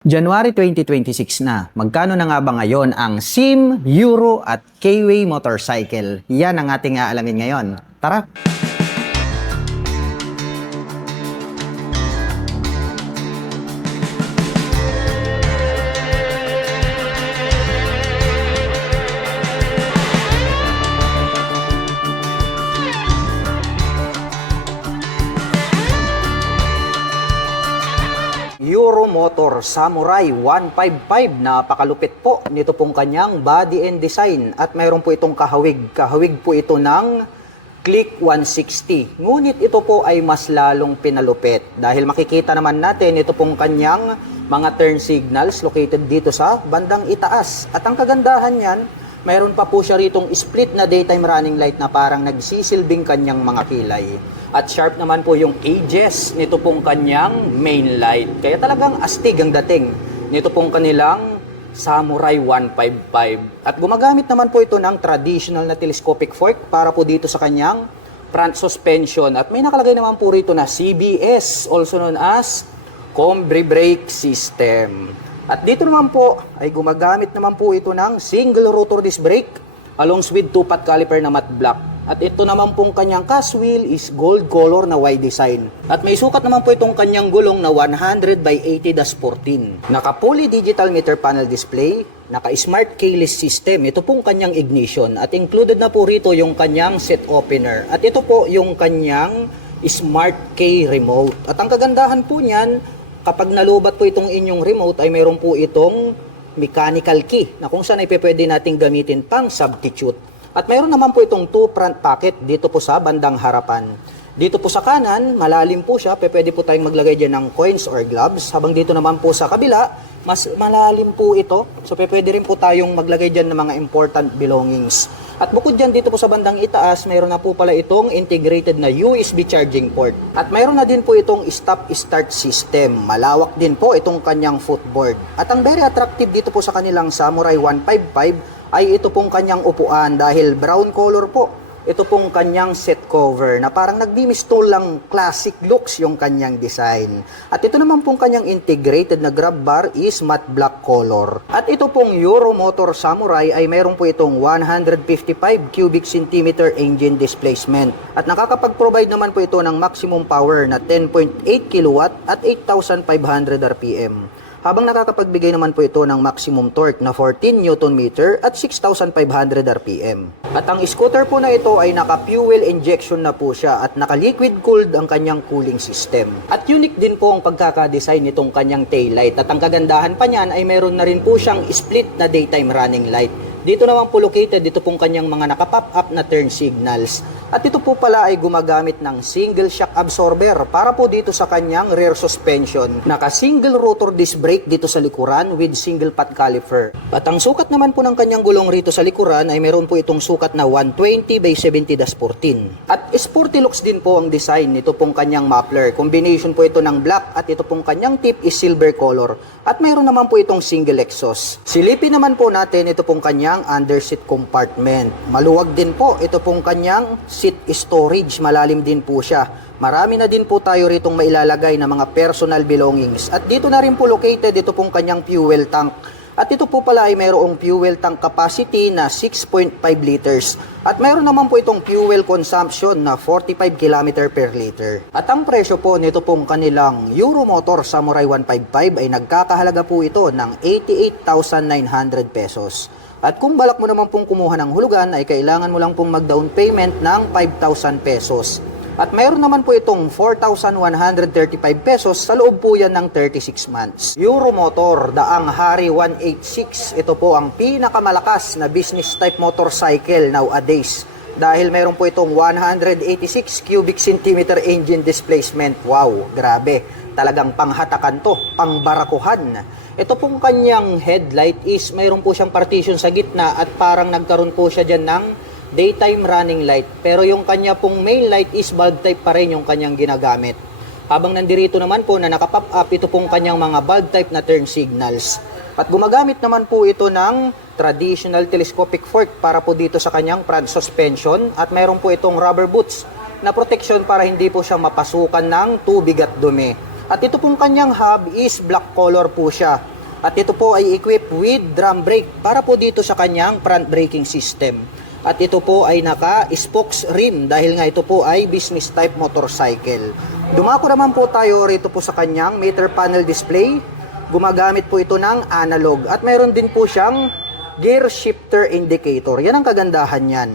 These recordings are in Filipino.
January 2026 na. Magkano na nga ba ngayon ang SIM, Euro at K-Way motorcycle? Yan ang ating aalamin ngayon. Tara! Euro Motor Samurai 155, napakalupit po nito pong kanyang body and design at mayroon po itong kahawig. Kahawig po ito ng Click 160. Ngunit ito po ay mas lalong pinalupit dahil makikita naman natin ito pong kanyang mga turn signals located dito sa bandang itaas. At ang kagandahan niyan, mayroon pa po siya ritong split na daytime running light na parang nagsisilbing kanyang mga kilay. At sharp naman po yung edges nito pong kanyang main light. Kaya talagang astig ang dating nito pong kanilang Samurai 155. At gumagamit naman po ito ng traditional na telescopic fork para po dito sa kanyang front suspension. At may nakalagay naman po rito na CBS, also known as Combi Brake System. At dito naman po ay gumagamit naman po ito ng single rotor disc brake along with 2-pot caliper na matte black. At ito naman pong kanyang cast wheel is gold color na Y design. At may sukat naman po itong kanyang gulong na 100 by 80-14. Naka-fully digital meter panel display, naka-smart keyless system. Ito pong kanyang ignition. At included na po rito yung kanyang set opener. At ito po yung kanyang smart key remote. At ang kagandahan po niyan, kapag nalubat po itong inyong remote ay mayroon po itong mechanical key na kung saan ay pwede nating gamitin pang substitute. At mayroon naman po itong 2 front pocket dito po sa bandang harapan. Dito po sa kanan, malalim po siya, pwede po tayong maglagay dyan ng coins or gloves. Habang dito naman po sa kabila, mas malalim po ito. So pwede rin po tayong maglagay dyan ng mga important belongings. At bukod dyan dito po sa bandang itaas, mayroon na po pala itong integrated na USB charging port. At mayroon na din po itong stop-start system. Malawak din po itong kanyang footboard. At ang very attractive dito po sa kanilang Samurai 155 ay ito pong kanyang upuan dahil brown color po. Ito pong kanyang seat cover na parang nagbimisto lang classic looks yung kanyang design. At ito naman pong kanyang integrated na grab bar is matte black color. At ito pong Euro Motor Samurai ay mayroon po itong 155 cubic centimeter engine displacement. At nakakapag-provide naman po ito ng maximum power na 10.8 kilowatt at 8,500 RPM. Habang nakakapagbigay naman po ito ng maximum torque na 14 Nm at 6,500 RPM. At ang scooter po na ito ay naka-fuel injection na po siya at naka-liquid cooled ang kanyang cooling system. At unique din po ang pagkakadesign nitong kanyang taillight. At ang kagandahan pa niyan ay meron na rin po siyang split na daytime running light. Dito naman po located dito pong kanyang mga naka-pop up na turn signals. At ito po pala ay gumagamit ng single shock absorber para po dito sa kanyang rear suspension. Naka-single rotor disc brake dito sa likuran with single pot caliper. At ang sukat naman po ng kanyang gulong rito sa likuran ay meron po itong sukat na 120 by 70-14. At sporty looks din po ang design nito pong kanyang muffler. Combination po ito ng black at ito pong kanyang tip is silver color. At mayroon naman po itong single exhaust. Silipin naman po natin ito pong kanyang underseat compartment. Maluwag din po ito pong kanyang seat storage, malalim din po siya. Marami na din po tayo ritong mailalagay na mga personal belongings. At dito na rin po located ito pong kanyang fuel tank. At ito po pala ay mayroong fuel tank capacity na 6.5 liters. At mayroon naman po itong fuel consumption na 45 km per liter. At ang presyo po nito pong kanilang Euro Motor Samurai 155 ay nagkakahalaga po ito ng 88,900 pesos. At kung balak mo naman pong kumuha ng hulugan ay kailangan mo lang pong mag-down payment ng 5,000 pesos. At mayroon naman po itong 4,135 pesos sa loob po yan ng 36 months. Euro Motor, Daang Hari 186. Ito po ang pinakamalakas na business type motorcycle nowadays. Dahil mayroon po itong 186 cubic centimeter engine displacement. Wow, grabe. Talagang panghatakan to, pangbarakuhan. Ito pong kanyang headlight is mayroon po siyang partition sa gitna at parang nagkaroon po siya dyan ng daytime running light. Pero yung kanya pong main light is bulb type pa rin yung kanyang ginagamit. Habang nandirito naman po na nakapop up ito pong kanyang mga bulb type na turn signals. At gumagamit naman po ito ng traditional telescopic fork para po dito sa kanyang front suspension. At mayroon po itong rubber boots na protection para hindi po siya mapasukan ng tubig at dumi. At ito pong kanyang hub is black color po siya. At ito po ay equipped with drum brake para po dito sa kanyang front braking system. At ito po ay naka-spokes rim dahil nga ito po ay business type motorcycle. Dumako naman po tayo rito po sa kanyang meter panel display. Gumagamit po ito ng analog at mayroon din po siyang gear shifter indicator. Yan ang kagandahan niyan.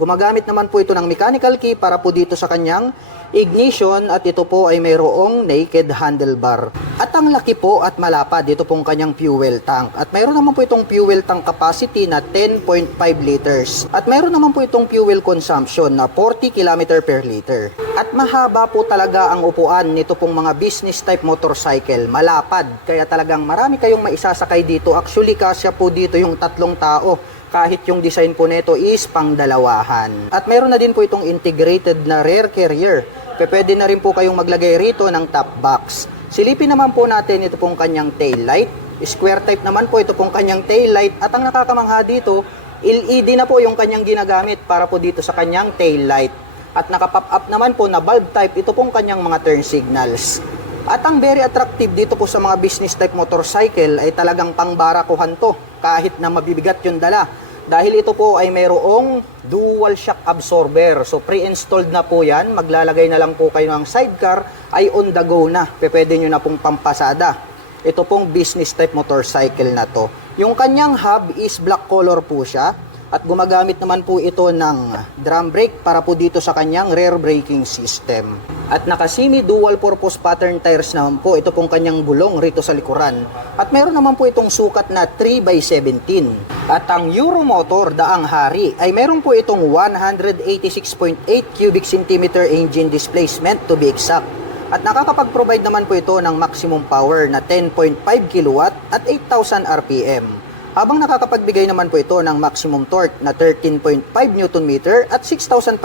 Gumagamit naman po ito ng mechanical key para po dito sa kanyang ignition at ito po ay mayroong naked handlebar. At ang laki po at malapad dito pong kanyang fuel tank. At mayroon naman po itong fuel tank capacity na 10.5 liters. At mayroon naman po itong fuel consumption na 40 km per liter. At mahaba po talaga ang upuan nito pong mga business type motorcycle. Malapad. Kaya talagang marami kayong maisasakay dito. Actually kasya po dito yung 3 tao. Kahit yung design po nito is pangdalawahan. At meron na din po itong integrated na rear carrier. Pwede na rin po kayong maglagay rito ng top box. Silipin naman po natin ito pong kanyang tail light. Square type naman po ito pong kanyang tail light. At ang nakakamangha dito, LED na po yung kanyang ginagamit para po dito sa kanyang tail light. At naka-pop up naman po na bulb type ito pong kanyang mga turn signals. At ang very attractive dito po sa mga business type motorcycle ay talagang pangbarakuhan to kahit na mabibigat yung dala. Dahil ito po ay mayroong dual shock absorber. So pre-installed na po yan. Maglalagay na lang po kayo ng sidecar ay on the go na. Pwede nyo na pong pampasada. Ito pong business type motorcycle na to. Yung kanyang hub is black color po siya. At gumagamit naman po ito ng drum brake para po dito sa kanyang rear braking system. At naka-semi dual purpose pattern tires naman po ito pong kanyang gulong rito sa likuran. At meron naman po itong sukat na 3x17. At ang Euromotor daang hari ay meron po itong 186.8 cubic centimeter engine displacement to be exact. At nakakapag-provide naman po ito ng maximum power na 10.5 kW at 8,000 RPM. Habang nakakapagbigay naman po ito ng maximum torque na 13.5 Nm at 6,500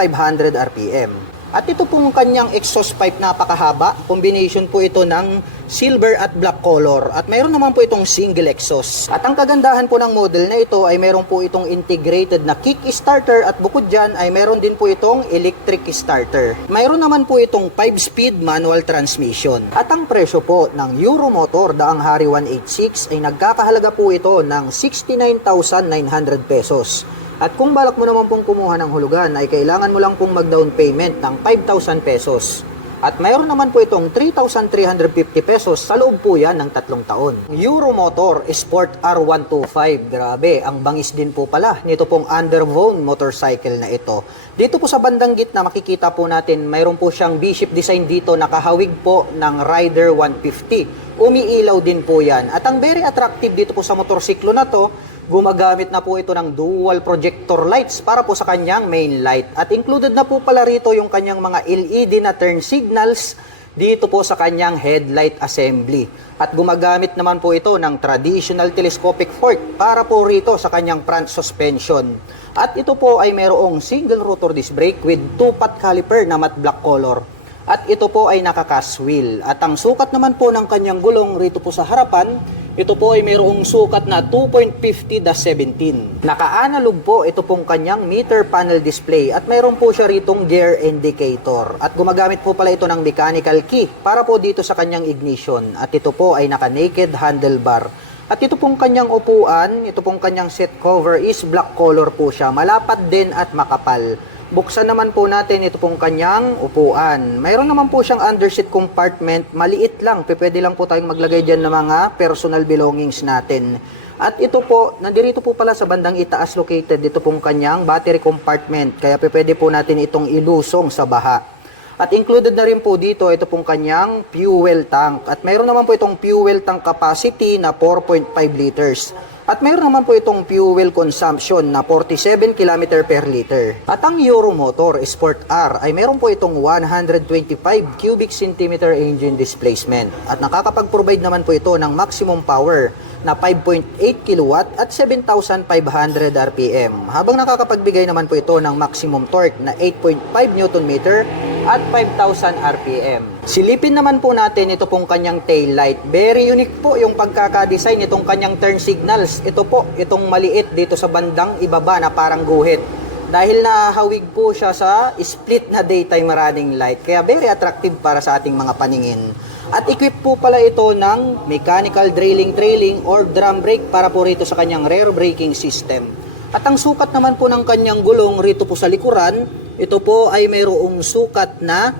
RPM. At ito pong kanyang exhaust pipe napakahaba. Combination po ito ng silver at black color. At mayroon naman po itong single exhaust. At ang kagandahan po ng model na ito ay mayroon po itong integrated na kick starter. At bukod dyan ay mayroon din po itong electric starter. Mayroon naman po itong 5-speed manual transmission. At ang presyo po ng Euromotor daang hari 186 ay nagkakahalaga po ito ng 69,900 pesos. At kung balak mo naman pong kumuha ng hulugan ay kailangan mo lang pong mag-down payment ng 5,000 pesos. At mayroon naman po itong 3,350 pesos sa loob po yan ng 3 taon. Euromotor Sport R125. Grabe, ang bangis din po pala nito pong underbone motorcycle na ito. Dito po sa bandang gitna makikita po natin mayroon po siyang V-shape design dito na kahawig po ng Rider 150. Umiilaw din po yan. At ang very attractive dito po sa motorsiklo na to, gumagamit na po ito ng dual projector lights para po sa kanyang main light. At included na po pala rito yung kanyang mga LED na turn signals dito po sa kanyang headlight assembly. At gumagamit naman po ito ng traditional telescopic fork para po rito sa kanyang front suspension. At ito po ay mayroong single rotor disc brake with 2-pot caliper na matte black color. At ito po ay naka-cast wheel. At ang sukat naman po ng kanyang gulong rito po sa harapan, ito po ay mayroong sukat na 2.50-17. Naka-analog po ito pong kanyang meter panel display at mayroon po siya ritong gear indicator. At gumagamit po pala ito ng mechanical key para po dito sa kanyang ignition. At ito po ay naka-naked handlebar. At ito pong kanyang upuan, ito pong kanyang seat cover is black color po siya. Malapad din at makapal. Buksan naman po natin ito pong kanyang upuan. Mayroon naman po siyang underseat compartment. Maliit lang. Pwede lang po tayong maglagay dyan ng mga personal belongings natin. At ito po, nandirito po pala sa bandang itaas located dito pong kanyang battery compartment. Kaya pwede po natin itong ilusong sa baha. At included na rin po dito ito pong kanyang fuel tank. At mayroon naman po itong fuel tank capacity na 4.5 liters. At mayroon naman po itong fuel consumption na 47 km per liter. At ang Euromotor Sport R ay mayroon po itong 125 cubic centimeter engine displacement. At nakakapag-provide naman po ito ng maximum power na 5.8 kW at 7,500 RPM. Habang nakakapagbigay naman po ito ng maximum torque na 8.5 Nm at 5,000 RPM. Silipin naman po natin ito pong kanyang tail light. Very unique po yung pagkakadesign itong kanyang turn signals. Ito po, itong maliit dito sa bandang ibaba na parang guhit. Dahil nahawig po siya sa split na daytime running light. Kaya very attractive para sa ating mga paningin. At equip po pala ito ng mechanical trailing or drum brake para po rito sa kanyang rear braking system. At ang sukat naman po ng kanyang gulong rito po sa likuran, ito po ay mayroong sukat na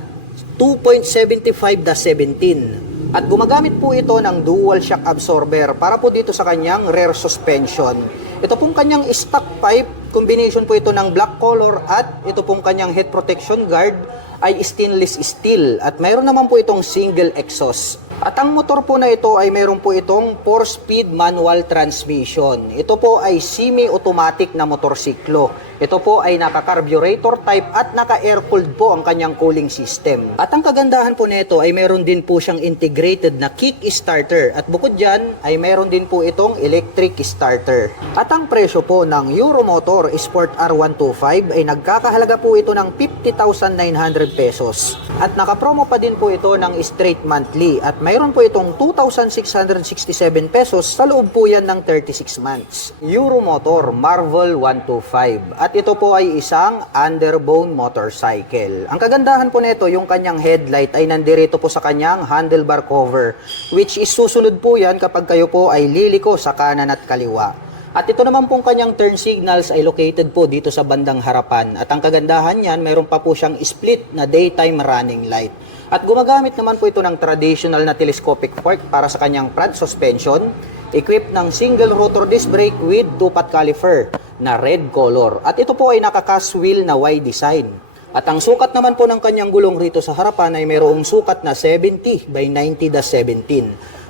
2.75/17. At gumagamit po ito ng dual shock absorber para po dito sa kanyang rear suspension. Ito pong kanyang stock pipe, combination po ito ng black color at ito pong kanyang head protection guard ay stainless steel at mayroon naman po itong single exhaust. At ang motor po na ito ay mayroon po itong 4-speed manual transmission. Ito po ay semi-automatic na motorsiklo. Ito po ay naka-carburetor type at naka-air-cooled po ang kanyang cooling system. At ang kagandahan po nito ay mayroon din po siyang integrated na kick starter. At bukod dyan ay mayroon din po itong electric starter. At ang presyo po ng Euromotor Sport R125 ay nagkakahalaga po ito ng 50,900 pesos. At nakapromo pa din po ito ng straight monthly. At mayroon po itong 2,667 pesos sa loob po yan ng 36 months. Euromotor Marvel 125. At ito po ay isang underbone motorcycle. Ang kagandahan po nito, yung kanyang headlight ay nandirito po sa kanyang handlebar cover, which is susunod po yan kapag kayo po ay liliko sa kanan at kaliwa. At ito naman pong kanyang turn signals ay located po dito sa bandang harapan. At ang kagandahan niyan, mayroon pa po siyang split na daytime running light. At gumagamit naman po ito ng traditional na telescopic fork para sa kanyang front suspension, equipped ng single rotor disc brake with two-pot caliper na red color. At ito po ay naka-cast wheel na Y design. At ang sukat naman po ng kanyang gulong rito sa harapan ay mayroong sukat na 70/90/17.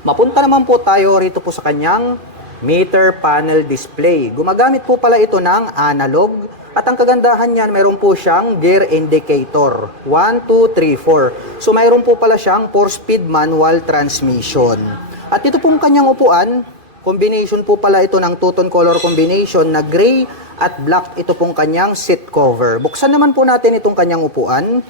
Mapunta naman po tayo rito po sa kanyang meter panel display. Gumagamit po pala ito ng analog. At ang kagandahan niyan, mayroon po siyang gear indicator. 1, 2, 3, 4. So mayroon po pala siyang 4-speed manual transmission. At ito pong kanyang upuan, combination po pala ito ng two-tone color combination na gray at black. Ito pong kanyang seat cover. Buksan naman po natin itong kanyang upuan.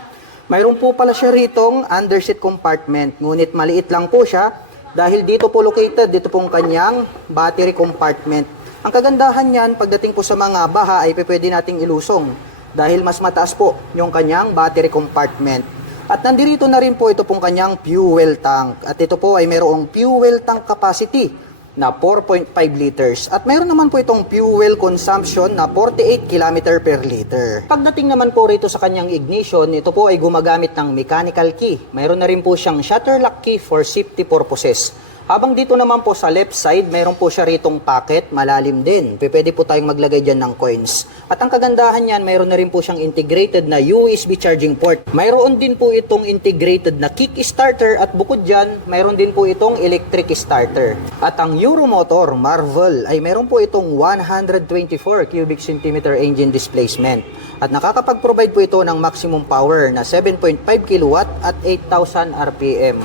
Mayroon po pala siya ritong underseat compartment. Ngunit maliit lang po siya dahil dito po located, dito pong kanyang battery compartment. Ang kagandahan niyan, pagdating po sa mga baha ay pwede nating ilusong dahil mas mataas po yung kanyang battery compartment. At nandito na rin po ito pong kanyang fuel tank. At ito po ay mayroong fuel tank capacity na 4.5 liters. At mayroon naman po itong fuel consumption na 48 km per liter. Pagdating naman po rito sa kanyang ignition, ito po ay gumagamit ng mechanical key. Mayroon na rin po siyang shutter lock key for safety purposes. Habang dito naman po sa left side, mayroon po siya ritong pocket, malalim din. Pwede po tayong maglagay dyan ng coins. At ang kagandahan niyan, mayroon na rin po siyang integrated na USB charging port. Mayroon din po itong integrated na kick starter at bukod dyan, mayroon din po itong electric starter. At ang Euromotor Marvel ay mayroon po itong 124 cubic centimeter engine displacement. At nakakapag-provide po ito ng maximum power na 7.5 kW at 8,000 RPM.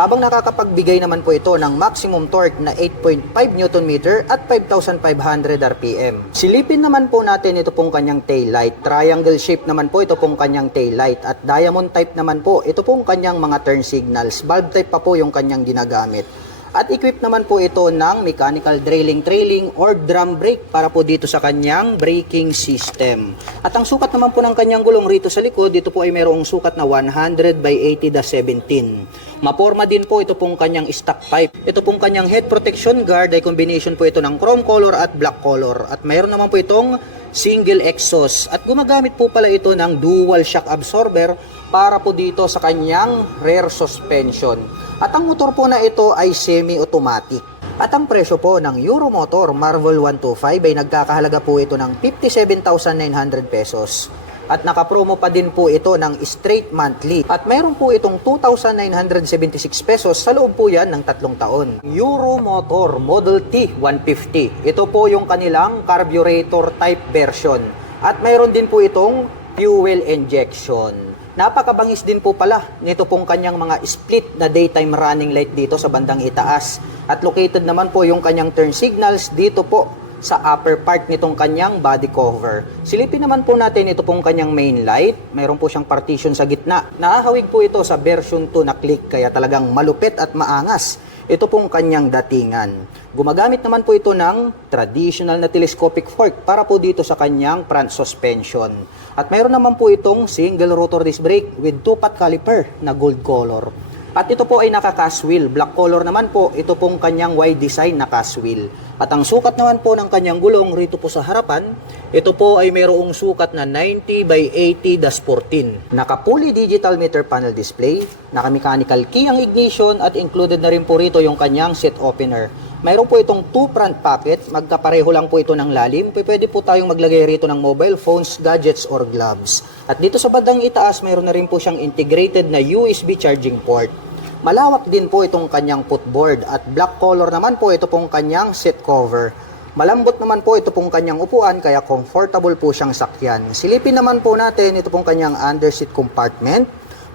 Habang nakakapagbigay naman po ito ng maximum torque na 8.5 Nm at 5,500 RPM. Silipin naman po natin ito pong kanyang taillight. Triangle shape naman po ito pong kanyang taillight at diamond type naman po ito pong kanyang mga turn signals. Bulb type pa po yung kanyang ginagamit. At equipped naman po ito ng mechanical trailing or drum brake para po dito sa kanyang braking system. At ang sukat naman po ng kanyang gulong rito sa likod, dito po ay mayroong sukat na 100/80/17. Maporma din po ito pong kanyang stock pipe. Ito pong kanyang head protection guard ay combination po ito ng chrome color at black color. At mayroon naman po itong single exhaust. At gumagamit po pala ito ng dual shock absorber para po dito sa kanyang rear suspension. At ang motor po na ito ay semi-automatic. At ang presyo po ng Euromotor Marvel 125 ay nagkakahalaga po ito ng 57,900 pesos. At nakapromo pa din po ito ng straight monthly. At mayroon po itong 2,976 pesos sa loob po yan ng 3 taon. Euromotor Model T 150. Ito po yung kanilang carburetor type version. At mayroon din po itong fuel injection. Napakabangis din po pala nito pong kanyang mga split na daytime running light dito sa bandang itaas. At located naman po yung kanyang turn signals dito po sa upper part nitong kanyang body cover. Silipin naman po natin ito pong kanyang main light. Mayroon po siyang partition sa gitna. Naahawig po ito sa version 2 na click kaya talagang malupit at maangas. Ito pong kanyang datingan. Gumagamit naman po ito ng traditional na telescopic fork para po dito sa kanyang front suspension. At mayroon naman po itong single rotor disc brake with two-pot caliper na gold color. At ito po ay naka-cast wheel. Black color naman po, ito pong kanyang wide design na cast wheel. At ang sukat naman po ng kanyang gulong rito po sa harapan, ito po ay mayroong sukat na 90 by 80-14. Naka-fully digital meter panel display, naka-mechanical key ang ignition at included na rin po rito yung kanyang seat opener. Mayroon po itong 2 front pocket, magkapareho lang po ito ng lalim. Pwede po tayong maglagay rito ng mobile phones, gadgets, or gloves. At dito sa bandang itaas, mayroon na rin po siyang integrated na USB charging port. Malawak din po itong kanyang footboard at black color naman po ito pong kanyang seat cover. Malambot naman po ito pong kanyang upuan kaya comfortable po siyang sakyan. Silipin naman po natin ito pong kanyang underseat compartment.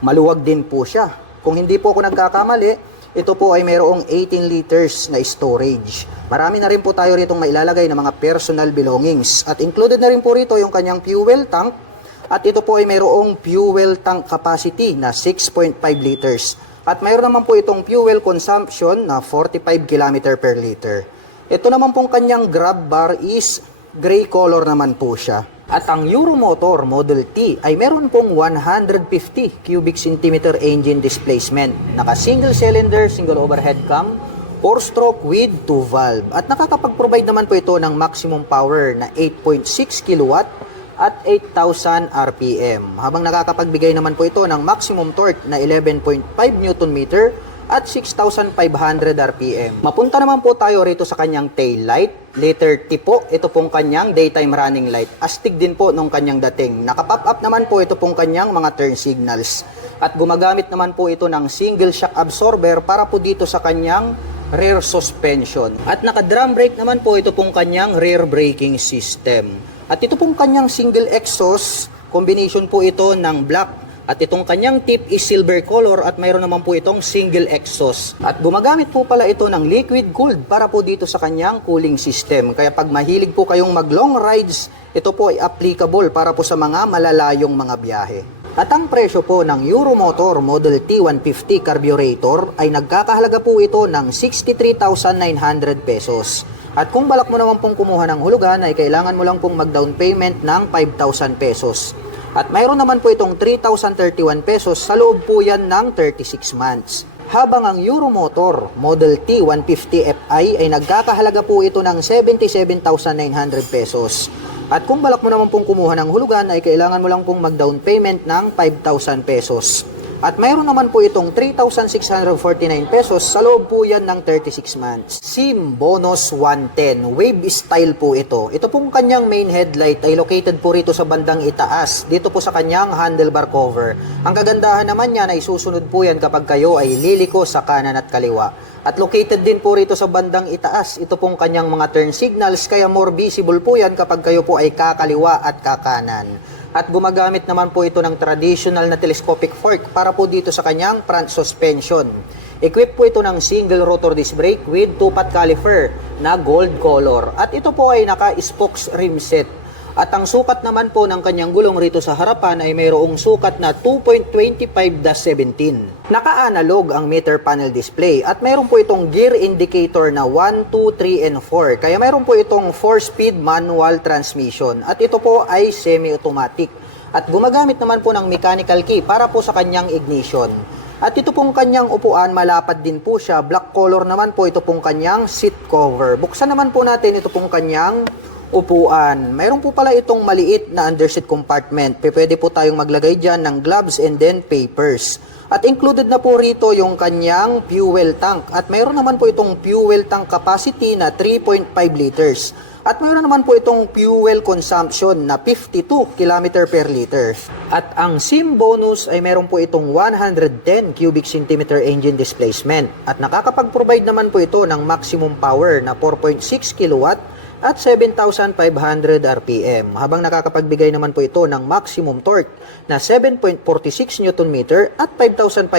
Maluwag din po siya. Kung hindi po ako nagkakamali, ito po ay mayroong 18 liters na storage. Marami na rin po tayo rito mailalagay ng mga personal belongings. At included na rin po rito yung kanyang fuel tank. At ito po ay mayroong fuel tank capacity na 6.5 liters. At mayroon naman po itong fuel consumption na 45 km per liter. Ito naman pong kanyang grab bar is gray color naman po siya. At ang Euromotor Model T ay meron pong 150 cubic centimeter engine displacement. Naka single cylinder, single overhead cam, 4-stroke with 2 valve. At nakakapag-provide naman po ito ng maximum power na 8.6 kW at 8,000 RPM. Habang nakakapagbigay naman po ito ng maximum torque na 11.5 Nm at 6,500 RPM. Mapunta naman po tayo rito sa kanyang tail light. Letter T po, ito pong kanyang daytime running light. Astig din po nung kanyang dating. Naka-pop up naman po ito pong kanyang mga turn signals. At gumagamit naman po ito ng single shock absorber para po dito sa kanyang rear suspension. At naka-drum brake naman po ito pong kanyang rear braking system. At ito pong kanyang single exhaust, combination po ito ng black. At itong kanyang tip is silver color at mayroon naman po itong single exhaust. At gumagamit po pala ito ng liquid cooled para po dito sa kanyang cooling system. Kaya pag mahilig po kayong mag long rides, ito po ay applicable para po sa mga malalayong mga biyahe. At ang presyo po ng Euromotor Model T 150 carburetor ay nagkakahalaga po ito ng 63,900 pesos. At kung balak mo naman pong kumuha ng hulugan ay kailangan mo lang pong mag-down payment ng 5,000 pesos. At mayroon naman po itong 3,031 pesos sa loob po yan ng 36 months. Habang ang Euromotor Model T 150 Fi ay nagkakahalaga po ito ng 77,900 pesos. At kung balak mo naman pong kumuha ng hulugan ay kailangan mo lang pong mag-down payment ng 5,000 pesos. At mayroon naman po itong 3,649 pesos sa loob po yan ng 36 months. SIM Bonus 110, Wave Style po ito. Ito pong kanyang main headlight ay located po rito sa bandang itaas, dito po sa kanyang handlebar cover. Ang kagandahan naman yan ay susunod po yan kapag kayo ay liliko sa kanan at kaliwa. At located din po rito sa bandang itaas, ito pong kanyang mga turn signals, kaya more visible po yan kapag kayo po ay kakaliwa at kakanan. At gumagamit naman po ito ng traditional na telescopic fork para po dito sa kanyang front suspension. Equipped po ito ng single rotor disc brake with 2-pot caliper na gold color. At ito po ay naka-spokes rim set. At ang sukat naman po ng kanyang gulong rito sa harapan ay mayroong sukat na 2.25-17. Naka-analog ang meter panel display at mayroon po itong gear indicator na 1, 2, 3, and 4. Kaya mayroon po itong 4-speed manual transmission at ito po ay semi-automatic. At gumagamit naman po ng mechanical key para po sa kanyang ignition. At ito pong kanyang upuan, malapad din po siya. Black color naman po ito pong kanyang seat cover. Buksan naman po natin ito pong kanyang upuan. Mayroon po pala itong maliit na underseat compartment. Pwede po tayong maglagay dyan ng gloves and then papers. At included na po rito yung kanyang fuel tank. At mayroon naman po itong fuel tank capacity na 3.5 liters. At mayroon naman po itong fuel consumption na 52 km per liter. At ang SIM bonus ay mayroon po itong 110 cubic centimeter engine displacement. At nakakapag-provide naman po ito ng maximum power na 4.6 kW at 7,500 RPM. Habang nakakapagbigay naman po ito ng maximum torque na 7.46 Nm at 5,500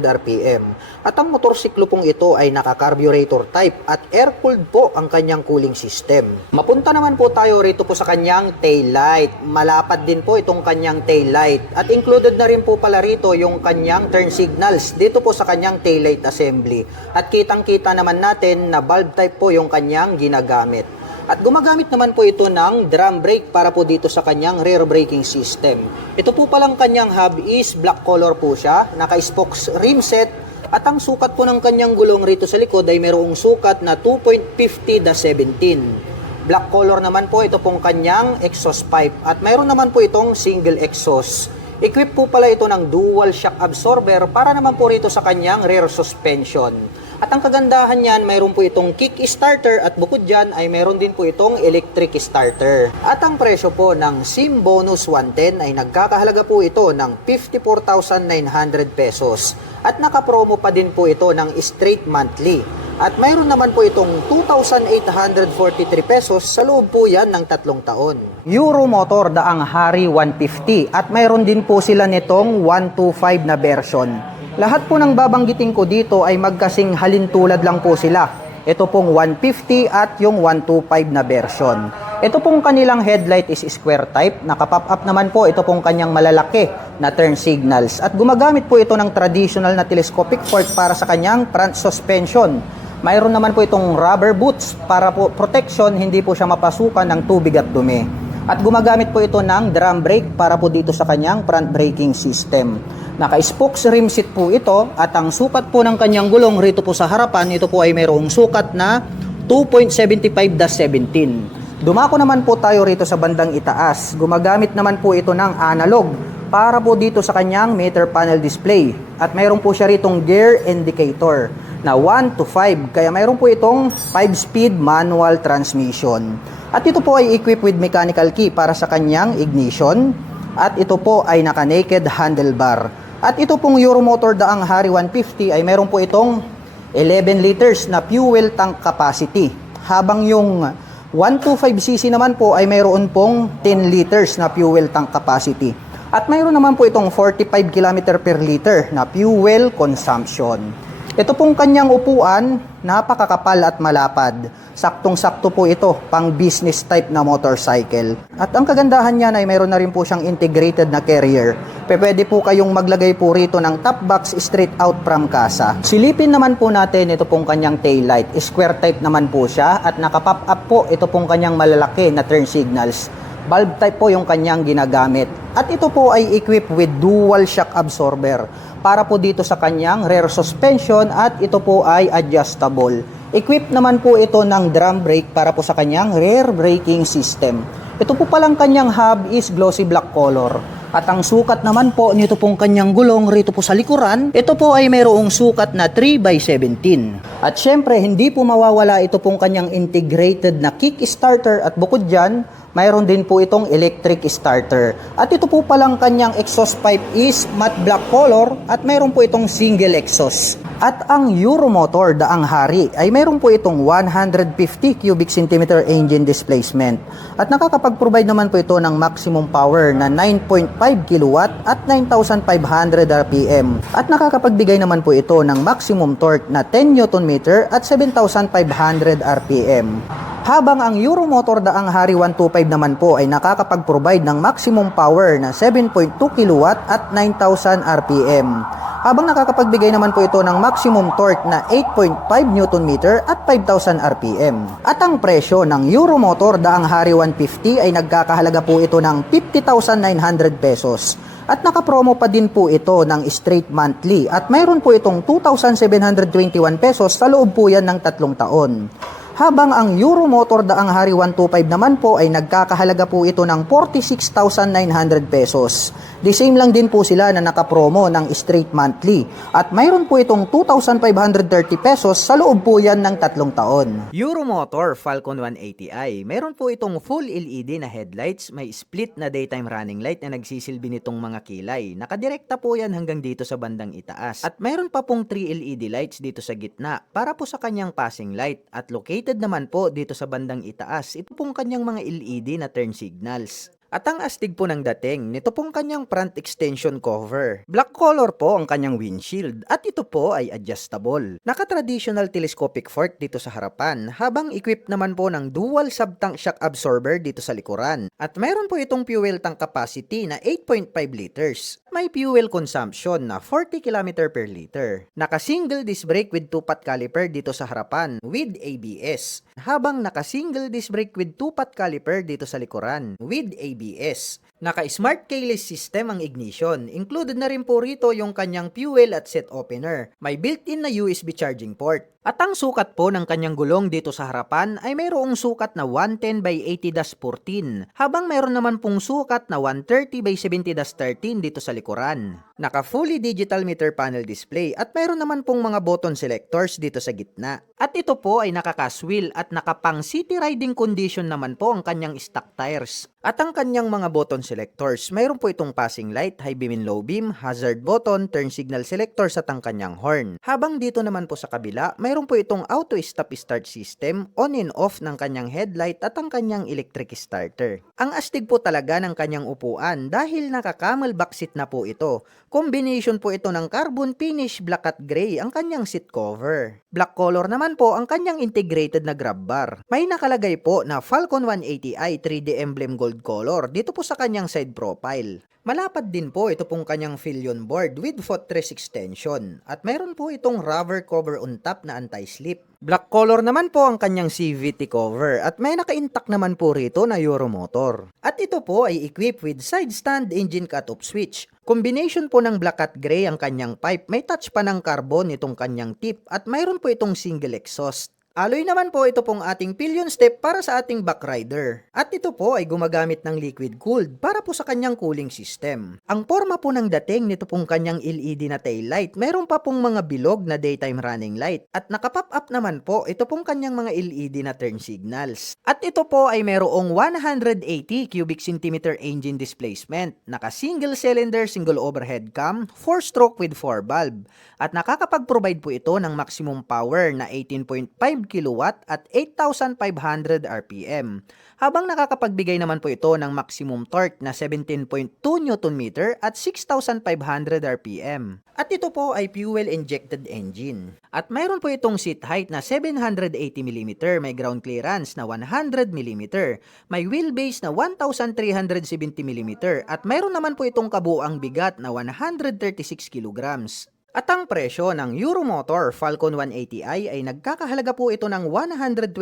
RPM. At ang motorsiklo pong ito ay naka-carburetor type at air-cooled po ang kanyang cooling system. Mapunta naman po tayo rito po sa kanyang tail light. Malapad din po itong kanyang tail light. At included na rin po pala rito yung kanyang turn signals dito po sa kanyang tail light assembly. At kitang-kita naman natin na bulb type po yung kanyang ginagamit. At gumagamit naman po ito ng drum brake para po dito sa kanyang rear braking system. Ito po palang kanyang hub is black color po siya, naka-spokes rim set At ang sukat po ng kanyang gulong rito sa likod ay mayroong sukat na 2.50/17. Black color naman po ito pong kanyang exhaust pipe at mayroon naman po itong single exhaust. Equip po pala ito ng dual shock absorber para naman po rito sa kanyang rear suspension. At ang kagandahan niyan, mayroon po itong kick starter at bukod dyan ay mayroon din po itong electric starter. At ang presyo po ng SIM Bonus 110 ay nagkakahalaga po ito ng 54,900 pesos. At nakapromo pa din po ito ng straight monthly. At mayroon naman po itong 2,843 pesos sa loob po yan ng 3 taon. Euromotor Daang Hari 150 at mayroon din po sila nitong 125 na version. Lahat po ng babanggitin ko dito ay magkasing halintulad lang po sila. Ito pong 150 at yung 125 na version. Ito pong kanilang headlight is square type. Nakapop up naman po ito pong kanyang malalaki na turn signals. At gumagamit po ito ng traditional na telescopic fork para sa kanyang front suspension. Mayroon naman po itong rubber boots para po protection, hindi po siya mapasukan ng tubig at dumi. At gumagamit po ito ng drum brake para po dito sa kanyang front braking system. Naka-spokes rim seat po ito at ang sukat po ng kanyang gulong rito po sa harapan, ito po ay mayroong sukat na 2.75/17. Dumako naman po tayo rito sa bandang itaas. Gumagamit naman po ito ng analog para po dito sa kanyang meter panel display. At mayroon po siya ritong gear indicator na 1 to 5. Kaya mayroon po itong 5-speed manual transmission. At ito po ay equipped with mechanical key para sa kanyang ignition. At ito po ay naka-naked handlebar. At ito pong Euromotor Daang Hari 150 ay mayroon po itong 11 liters na fuel tank capacity. Habang yung 125cc naman po ay mayroon pong 10 liters na fuel tank capacity. At mayroon naman po itong 45 km per liter na fuel consumption. Ito pong kanyang upuan, napakakapal at malapad. Saktong-sakto po ito, pang business type na motorcycle. At ang kagandahan niya ay mayroon na rin po siyang integrated na carrier. Pwede po kayong maglagay po rito ng top box straight out from casa. Silipin naman po natin ito pong kanyang taillight. Square type naman po siya at nakapop up po ito pong kanyang malalaki na turn signals. Bulb type po yung kanyang ginagamit. At ito po ay equipped with dual shock absorber para po dito sa kanyang rear suspension at ito po ay adjustable. Equipped naman po ito ng drum brake para po sa kanyang rear braking system. Ito po palang kanyang hub is glossy black color. At ang sukat naman po nito pong kanyang gulong rito po sa likuran, ito po ay mayroong sukat na 3/17. At syempre, hindi po mawawala ito pong kanyang integrated na kick starter at bukod dyan, mayroon din po itong electric starter. At ito po palang kanyang exhaust pipe is matte black color at mayroon po itong single exhaust. At ang Euromotor Daang Hari ay mayroon po itong 150 cubic centimeter engine displacement. At nakakapag-provide naman po ito ng maximum power na 9.5 kilowatt at 9,500 RPM. At nakakapagbigay naman po ito ng maximum torque na 10 Newton meter at 7,500 RPM. Habang ang Euromotor Daang Hari 125 naman po ay nakakapag-provide ng maximum power na 7.2 kilowatt at 9,000 RPM. Habang nakakapagbigay naman po ito ng maximum torque na 8.5 Newton meter at 5,000 RPM. At ang presyo ng Euromotor Daang Hari 150 ay nagkakahalaga po ito ng 50,900 pesos. At nakapromo pa din po ito ng straight monthly at mayroon po itong 2,721 pesos sa loob po yan ng 3 taon. Habang ang Euromotor Daang Hari 125 naman po ay nagkakahalaga po ito ng 46,900 pesos. The same lang din po sila na nakapromo ng straight monthly. At mayroon po itong 2,530 pesos sa loob po yan ng 3 taon. Euromotor Falcon 180i. Meron po itong full LED na headlights, may split na daytime running light na nagsisilbi nitong mga kilay. Nakadirekta po yan hanggang dito sa bandang itaas. At mayroon pa pong 3 LED lights dito sa gitna para po sa kanyang passing light. At located naman po dito sa bandang itaas, ito pong kanyang mga LED na turn signals. At ang astig po ng dating, nito pong kanyang front extension cover. Black color po ang kanyang windshield at ito po ay adjustable. Naka-traditional telescopic fork dito sa harapan habang equipped naman po ng dual sub-tank shock absorber dito sa likuran. At mayroon po itong fuel tank capacity na 8.5 liters. May fuel consumption na 40 km per liter. Naka-single disc brake with 2-pot caliper dito sa harapan with ABS. Habang naka-single disc brake with 2-pot caliper dito sa likuran with ABS. ABS. Naka-smart keyless system ang ignition. Included na rin po rito yung kanyang fuel at set opener. May built-in na USB charging port. At ang sukat po ng kanyang gulong dito sa harapan ay mayroong sukat na 110 by 80-14, habang mayroon naman pong sukat na 130 by 70-13 dito sa likuran. Naka fully digital meter panel display at mayroon naman pong mga button selectors dito sa gitna. At ito po ay nakaka-wheel at nakapang city riding condition naman po ang kanyang stock tires. At ang kanyang mga button selectors, mayroon po itong passing light, high beam and low beam, hazard button, turn signal selectors at ang kanyang horn. Habang dito naman po sa kabila, mayroon po itong auto stop start system, on and off ng kanyang headlight at ang kanyang electric starter. Ang astig po talaga ng kanyang upuan dahil naka-camelback seat na po ito. Combination po ito ng carbon finish black at gray ang kanyang seat cover. Black color naman po ang kanyang integrated na grab bar. May nakalagay po na Falcon 180i 3D emblem gold color dito po sa kanyang side profile. Malapad din po ito pong kanyang pillion board with footrest extension at mayroon po itong rubber cover on top na anti-slip. Black color naman po ang kanyang CVT cover at may naka-intact naman po rito na Euromotor. At ito po ay equipped with side stand engine cut-off switch. Combination po ng black at gray ang kanyang pipe, may touch pa ng carbon itong kanyang tip at mayroon po itong single exhaust. Alloy naman po ito pong ating pillion step para sa ating back rider. At ito po ay gumagamit ng liquid cooled para po sa kanyang cooling system. Ang forma po ng dating nito pong kanyang LED na tail light, mayroon pa pong mga bilog na daytime running light. At nakapop up naman po ito pong kanyang mga LED na turn signals. At ito po ay mayroong 180 cubic centimeter engine displacement, naka single cylinder, single overhead cam, 4-stroke with 4 valve. At nakakapag-provide po ito ng maximum power na 18.5 kilowatt at 8,500 RPM. Habang nakakapagbigay naman po ito ng maximum torque na 17.2 Nm at 6,500 RPM. At ito po ay fuel-injected engine. At mayroon po itong seat height na 780 mm, may ground clearance na 100 mm, may wheelbase na 1,370 mm, at mayroon naman po itong kabuuang bigat na 136 kilograms. At ang presyo ng Euromotor Falcon 180i ay nagkakahalaga po ito ng 129,900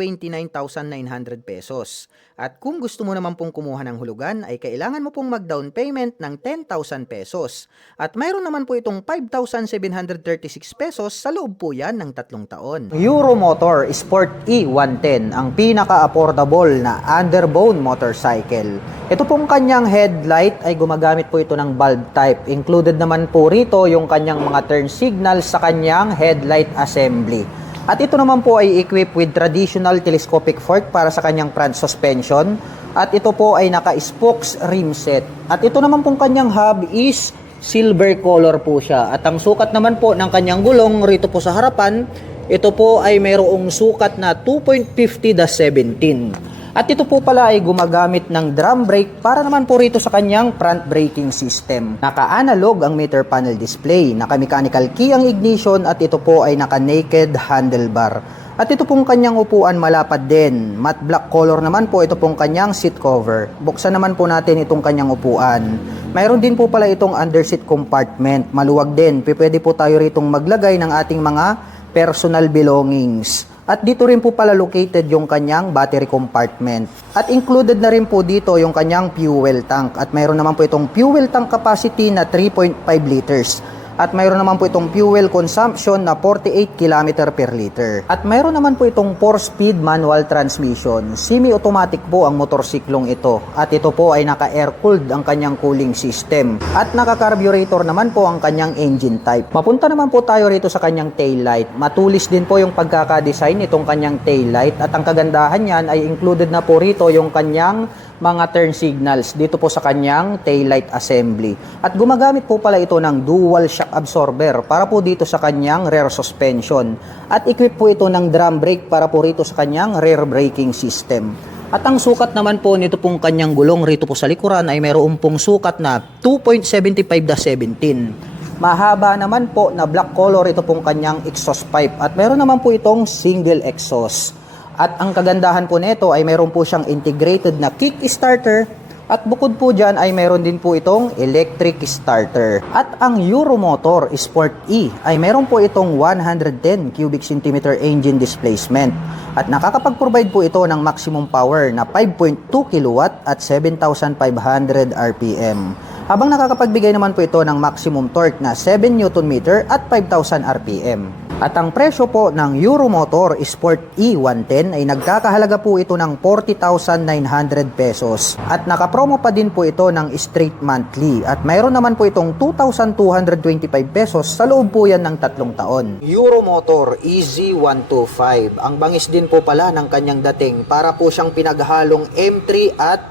pesos. At kung gusto mo naman pong kumuha ng hulugan ay kailangan mo pong mag-down payment ng 10,000 pesos. At mayroon naman po itong 5,736 pesos sa loob po yan ng 3 taon. Euromotor Sport E110, ang pinaka-affordable na underbone motorcycle. Ito pong kanyang headlight ay gumagamit po ito ng bulb type. Included naman po rito yung kanyang mga turn signal sa kanyang headlight assembly. At ito naman po ay equipped with traditional telescopic fork para sa kanyang front suspension. At ito po ay naka-spokes rim set. At ito naman pong kanyang hub is silver color po siya. At ang sukat naman po ng kanyang gulong rito po sa harapan, ito po ay mayroong sukat na 2.50-17. At ito po pala ay gumagamit ng drum brake para naman po rito sa kanyang front braking system. Naka-analog ang meter panel display, naka-mechanical key ang ignition at ito po ay naka-naked handlebar. At ito pong kanyang upuan malapad din. Matte black color naman po ito pong kanyang seat cover. Buksan naman po natin itong kanyang upuan. Mayroon din po pala itong underseat compartment. Maluwag din. Pwede po tayo ritong maglagay ng ating mga personal belongings. At dito rin po pala located yung kanyang battery compartment. At included na rin po dito yung kanyang fuel tank. At mayroon naman po itong fuel tank capacity na 3.5 liters. At mayroon naman po itong fuel consumption na 48 km per liter. At mayroon naman po itong 4-speed manual transmission. Semi-automatic po ang motorsiklong ito. At ito po ay naka-air-cooled ang kanyang cooling system. At naka-carburetor naman po ang kanyang engine type. Mapunta naman po tayo rito sa kanyang taillight. Matulis din po yung pagkakadesign nitong kanyang taillight. At ang kagandahan niyan ay included na po rito yung kanyang mga turn signals dito po sa kanyang taillight assembly. At gumagamit po pala ito ng dual shock absorber para po dito sa kanyang rear suspension. At equip po ito ng drum brake para po rito sa kanyang rear braking system. At ang sukat naman po nito pong kanyang gulong rito po sa likuran ay mayroon pong sukat na 2.75-17. Mahaba naman po na black color ito pong kanyang exhaust pipe at meron naman po itong single exhaust. At ang kagandahan po nito ay mayroon po siyang integrated na kick starter, At bukod po dyan ay meron din po itong electric starter. At ang Euromotor Sport E ay meron po itong 110 cubic centimeter engine displacement. At nakakapag-provide po ito ng maximum power na 5.2 kW at 7,500 RPM. Habang nakakapagbigay naman po ito ng maximum torque na 7 Nm at 5,000 RPM. At ang presyo po ng Euromotor Sport E110 ay nagkakahalaga po ito ng 40,900 pesos. At nakapromo pa din po ito ng straight monthly. At mayroon naman po itong 2,225 pesos sa loob po yan ng 3 taon. Euromotor EZ125. Ang bangis din po pala ng kanyang dating para po siyang pinaghalong M3 at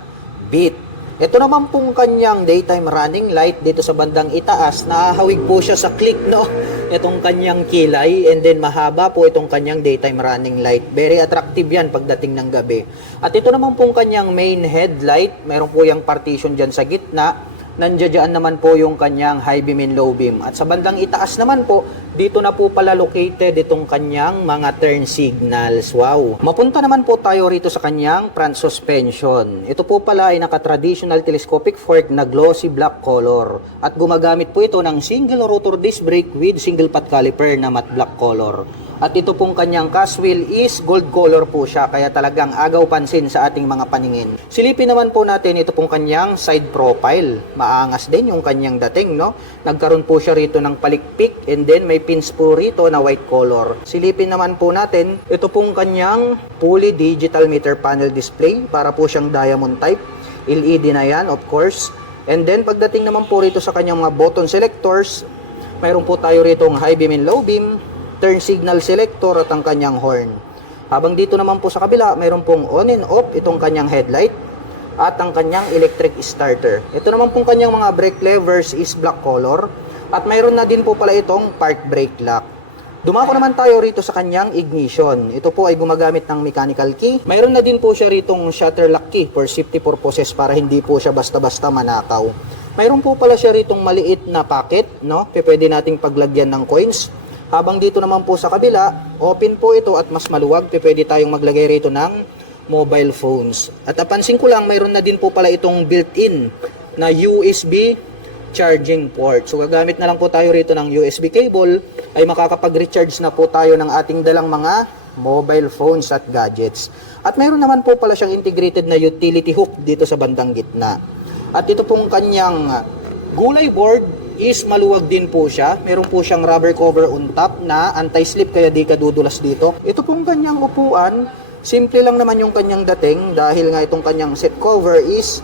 Beat. Ito naman pong kanyang daytime running light dito sa bandang itaas, nahahawig po siya sa click, no? Itong kanyang kilay, and then mahaba po itong kanyang daytime running light. Very attractive yan pagdating ng gabi. At ito naman pong kanyang main headlight, meron po yung partition dyan sa gitna. Nandiyan naman po yung kanyang high beam and low beam. At sa bandang itaas naman po, dito na po pala located itong kanyang mga turn signals. Wow! Mapunta naman po tayo rito sa kanyang front suspension. Ito po pala ay naka-traditional telescopic fork na glossy black color. At gumagamit po ito ng single rotor disc brake with single pot caliper na matte black color. At ito pong kanyang cast wheel is gold color po siya, kaya talagang agaw pansin sa ating mga paningin. Silipin naman po natin ito pong kanyang side profile. Maangas din yung kanyang dating, no? Nagkaroon po siya rito ng palikpik, and then may pins po rito na white color. Silipin naman po natin ito pong kanyang fully digital meter panel display, para po siyang diamond type. LED na yan, of course. And then pagdating naman po rito sa kanyang mga button selectors, mayroon po tayo rito ng high beam and low beam, turn signal selector at ang kanyang horn. Habang dito naman po sa kabila, mayroon pong on and off itong kanyang headlight at ang kanyang electric starter. Ito naman pong kanyang mga brake levers is black color at mayroon na din po pala itong park brake lock. Dumako naman tayo rito sa kanyang ignition. Ito po ay gumagamit ng mechanical key. Mayroon na din po siya ritong shutter lock key for safety purposes, para hindi po siya basta-basta manakaw. Mayroon po pala siya ritong maliit na pocket, no? Pwede nating paglagyan ng coins. Habang dito naman po sa kabila, open po ito at mas maluwag. Pwede tayong maglagay rito ng mobile phones. At napansin ko lang, mayroon na din po pala itong built-in na USB charging port. So gagamit na lang po tayo rito ng USB cable, ay makakapag-recharge na po tayo ng ating dalang mga mobile phones at gadgets. At mayroon naman po pala siyang integrated na utility hook dito sa bandang gitna. At ito pong kanyang gulay board is maluwag din po siya. Meron po siyang rubber cover on top na anti-slip, kaya di ka dudulas dito. Ito pong kanyang upuan, simple lang naman yung kanyang dating, dahil nga itong kanyang seat cover is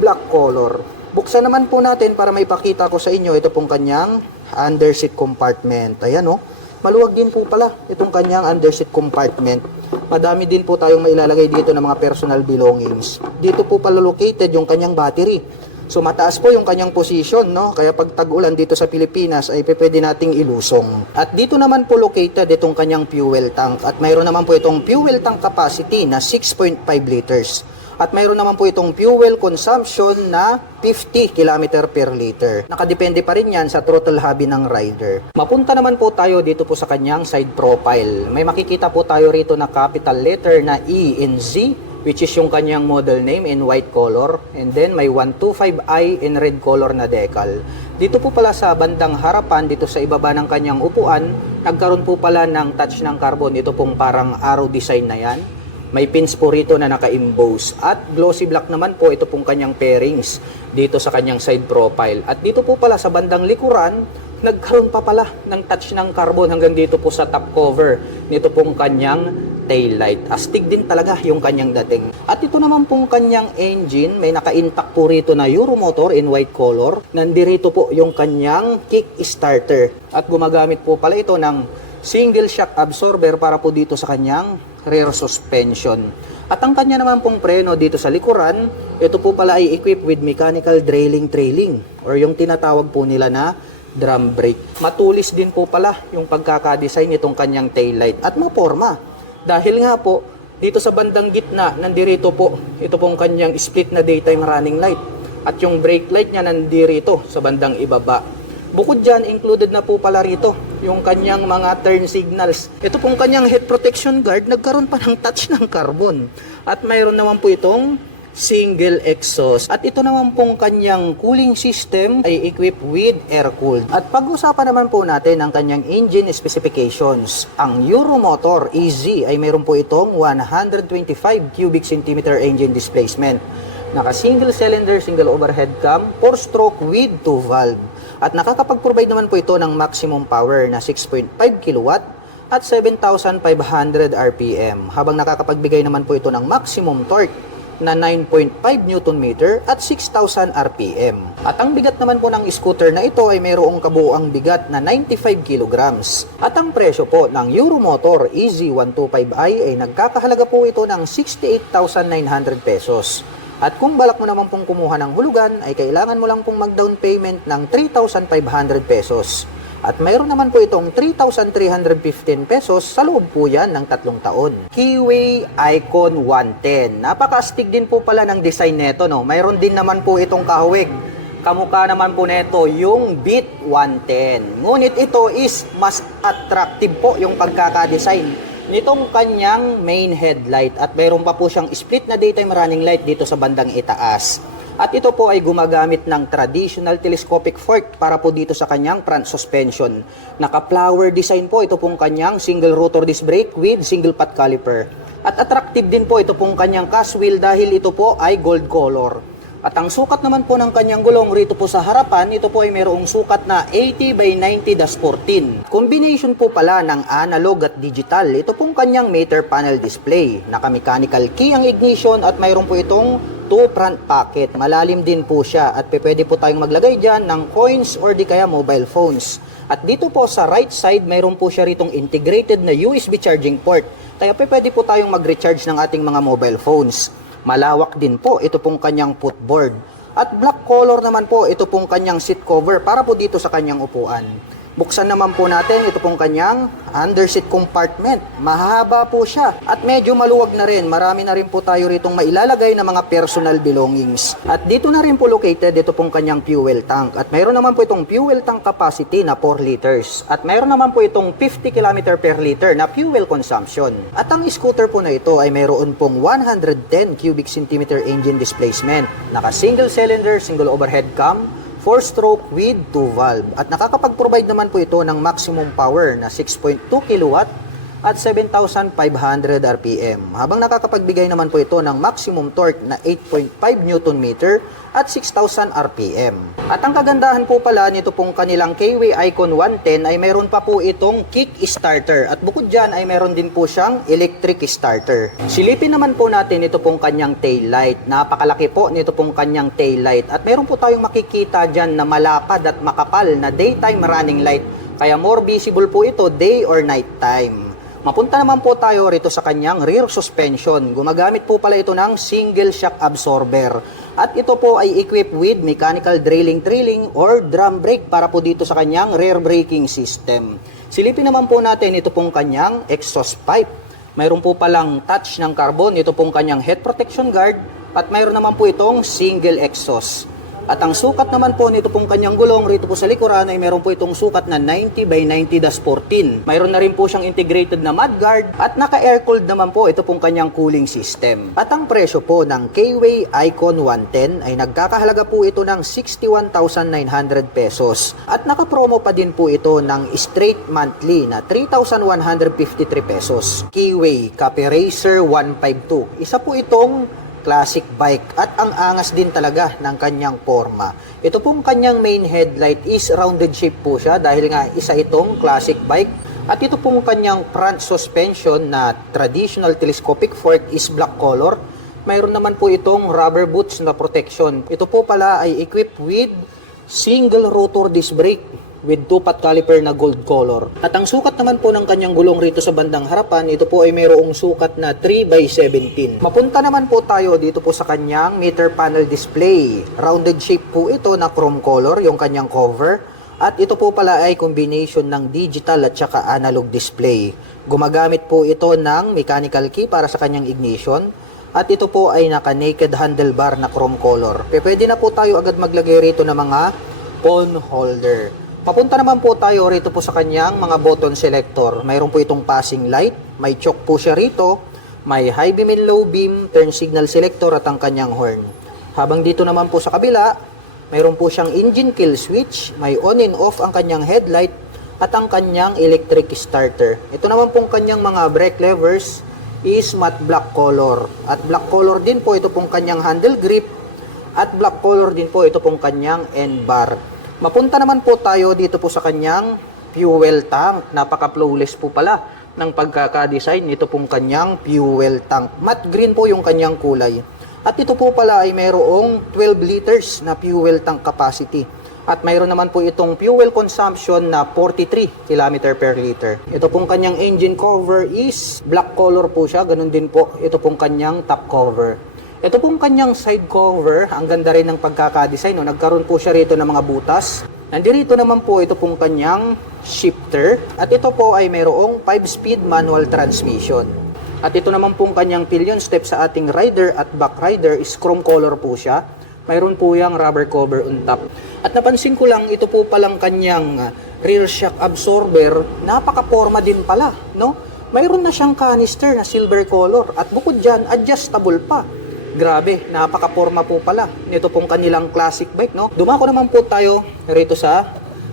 black color. Buksan naman po natin para may pakita ko sa inyo ito pong kanyang under seat compartment. Ayan, oh. Maluwag din po pala itong kanyang under seat compartment. Madami din po tayong mailalagay dito ng mga personal belongings. Dito po pala located yung kanyang battery. So mataas po yung kanyang position, no? Kaya pag tag-ulan dito sa Pilipinas ay pwede nating ilusong. At dito naman po located itong kanyang fuel tank. At mayroon naman po itong fuel tank capacity na 6.5 liters. At mayroon naman po itong fuel consumption na 50 km per liter. Nakadepende pa rin yan sa throttle hobby ng rider. Mapunta naman po tayo dito po sa kanyang side profile. May makikita po tayo rito na capital letter na E and Z, which is yung kanyang model name in white color. And then may 125i in red color na decal. Dito po pala sa bandang harapan, dito sa ibaba ng kanyang upuan, nagkaroon po pala ng touch ng carbon. Ito pong parang arrow design na yan. May pins po rito na naka-emboss. At glossy black naman po ito pong kanyang pairings dito sa kanyang side profile. At dito po pala sa bandang likuran, nagkaroon pa pala ng touch ng carbon hanggang dito po sa top cover nito pong kanyang taillight. Astig din talaga yung kanyang dating. At ito naman pong kanyang engine, may naka-intact po rito na Euromotor in white color. Nandirito po yung kanyang kick starter. At gumagamit po pala ito ng single shock absorber para po dito sa kanyang rear suspension. At ang kanya naman pong preno dito sa likuran, ito po pala ay equipped with mechanical trailing or yung tinatawag po nila na drum brake. Matulis din po pala yung pagkakadesign nitong kanyang taillight at maporma. Dahil nga po, dito sa bandang gitna, nandirito po, ito pong kanyang split na daytime running light. At yung brake light niya nandirito sa bandang ibaba. Bukod dyan, included na po pala rito yung kanyang mga turn signals. Ito pong kanyang head protection guard, nagkaroon pa ng touch ng carbon. At mayroon naman po itong single exhaust. At ito naman pong kanyang cooling system ay equipped with air-cooled. At pag-usapan naman po natin ang kanyang engine specifications. Ang Euromotor EZ ay meron po itong 125 cubic centimeter engine displacement. Naka single cylinder, single overhead cam, 4-stroke with 2 valve. At nakakapag-provide naman po ito ng maximum power na 6.5 kilowatt at 7,500 RPM. Habang nakakapagbigay naman po ito ng maximum torque na 9.5 Newton meter at 6,000 RPM. At ang bigat naman po ng scooter na ito ay mayroong kabuuang bigat na 95 kilograms. At ang presyo po ng Euromotor EZ125i ay nagkakahalaga po ito ng 68,900 pesos. At kung balak mo naman pong kumuha ng hulugan, ay kailangan mo lang pong mag-down payment ng 3,500 pesos. At mayroon naman po itong 3,315 pesos sa loob po yan ng 3 taon. Keyway Icon 110. Napaka-astig din po pala ng design neto, no? Mayroon din naman po itong kahawig. Kamukha naman po neto yung Beat 110. Ngunit ito is mas attractive po yung pagkakadesign nitong kanyang main headlight at mayroon pa po siyang split na daytime running light dito sa bandang itaas. At ito po ay gumagamit ng traditional telescopic fork para po dito sa kanyang front suspension. Naka-flower design po ito pong kanyang single rotor disc brake with single pot caliper. At attractive din po ito pong kanyang cast wheel dahil ito po ay gold color. At ang sukat naman po ng kanyang gulong rito po sa harapan, ito po ay mayroong sukat na 80 by 90-14. Combination po pala ng analog at digital. Ito pong kanyang meter panel display. Naka-mechanical key ang ignition at mayroon po itong 2 front pocket. Malalim din po siya at pwede po tayong maglagay dyan ng coins or di kaya mobile phones. At dito po sa right side, mayroon po siya ritong integrated na USB charging port. Kaya pwede po tayong mag-recharge ng ating mga mobile phones. Malawak din po ito pong kanyang footboard. At black color naman po ito pong kanyang seat cover para po dito sa kanyang upuan. Buksan naman po natin ito pong kanyang underseat compartment. Mahaba po siya at medyo maluwag na rin. Marami na rin po tayo ritong mailalagay na mga personal belongings. At dito na rin po located ito pong kanyang fuel tank. At mayroon naman po itong fuel tank capacity na 4 liters. At mayroon naman po itong 50 km per liter na fuel consumption. At ang scooter po na ito ay mayroon pong 110 cubic centimeter engine displacement. Naka single cylinder, single overhead cam, 4-stroke with 2 valve. At nakakapag-provide naman po ito ng maximum power na 6.2 kilowatt at 7,500 RPM. Habang nakakapagbigay naman po ito ng maximum torque na 8.5 Newton meter at 6,000 RPM. At ang kagandahan po pala nito pong kanilang Keyway Icon 110 ay meron pa po itong kick starter. At bukod dyan ay meron din po siyang electric starter. Silipin naman po natin ito pong kanyang tail light. Napakalaki po nito pong kanyang tail light. At meron po tayong makikita dyan na malapad at makapal na daytime running light. Kaya more visible po ito day or night time. Mapunta naman po tayo rito sa kanyang rear suspension. Gumagamit po pala ito ng single shock absorber. At ito po ay equipped with mechanical drilling or drum brake para po dito sa kanyang rear braking system. Silipin naman po natin ito pong kanyang exhaust pipe. Mayroon po palang touch ng carbon, ito pong kanyang head protection guard. At mayroon naman po itong single exhaust. At ang sukat naman po nito pong kanyang gulong rito po sa likuran ay meron po itong sukat na 90 by 90-14. Mayroon na rin po siyang integrated na mudguard at naka-air-cooled naman po ito pong kanyang cooling system. At ang presyo po ng Keyway Icon 110 ay nagkakahalaga po ito ng 61,900 pesos. At naka-promo pa din po ito ng straight monthly na 3,153 pesos. Keyway Cafe Racer 152. Isa po itong classic bike at ang angas din talaga ng kanyang forma. Ito pong kanyang main headlight is rounded shape po siya dahil nga isa itong classic bike. At ito pong kanyang front suspension na traditional telescopic fork is black color. Mayroon naman po itong rubber boots na protection. Ito po pala ay equipped with single rotor disc brake with 2 pot caliper na gold color. At ang sukat naman po ng kanyang gulong rito sa bandang harapan, ito po ay mayroong sukat na 3 by 17. Mapunta naman po tayo dito po sa kanyang meter panel display. Rounded shape po ito na chrome color, yung kanyang cover. At ito po pala ay combination ng digital at saka analog display. Gumagamit po ito ng mechanical key para sa kanyang ignition. At ito po ay naka-naked handlebar na chrome color. Pwede na po tayo agad maglagay rito ng mga phone holder. Papunta naman po tayo rito po sa kanyang mga button selector. Mayroon po itong passing light, may choke po siya rito, May high beam and low beam, turn signal selector at ang kanyang horn. Habang dito naman po sa kabila, mayroon po siyang engine kill switch, may on and off ang kanyang headlight at ang kanyang electric starter. Ito naman pong kanyang mga brake levers is matte black color. At black color din po ito pong kanyang handle grip at black color din po ito pong kanyang end bar. Mapunta naman po tayo dito po sa kanyang fuel tank. Napaka-flawless po pala ng pagkakadesign nito pong kanyang fuel tank. Matte green po yung kanyang kulay. At ito po pala ay mayroong 12 liters na fuel tank capacity. At mayroon naman po itong fuel consumption na 43 km per liter. Ito pong kanyang engine cover is black color po siya. Ganun din po ito pong kanyang top cover. Ito pong kanyang side cover, ang ganda rin ng pagkakadesign. No? Nagkaroon po siya rito ng mga butas. Nandito naman po ito pong kanyang shifter. At ito po ay mayroong 5-speed manual transmission. At ito naman pong kanyang pillion step sa ating rider at back rider is chrome color po siya. Mayroon po yung rubber cover on top. At napansin ko lang, ito po palang kanyang rear shock absorber, napaka-forma din pala, no? Mayroon na siyang canister na silver color at bukod dyan, adjustable pa. Grabe, napaka-forma po pala nito pong kanilang classic bike, no? Dumako naman po tayo rito sa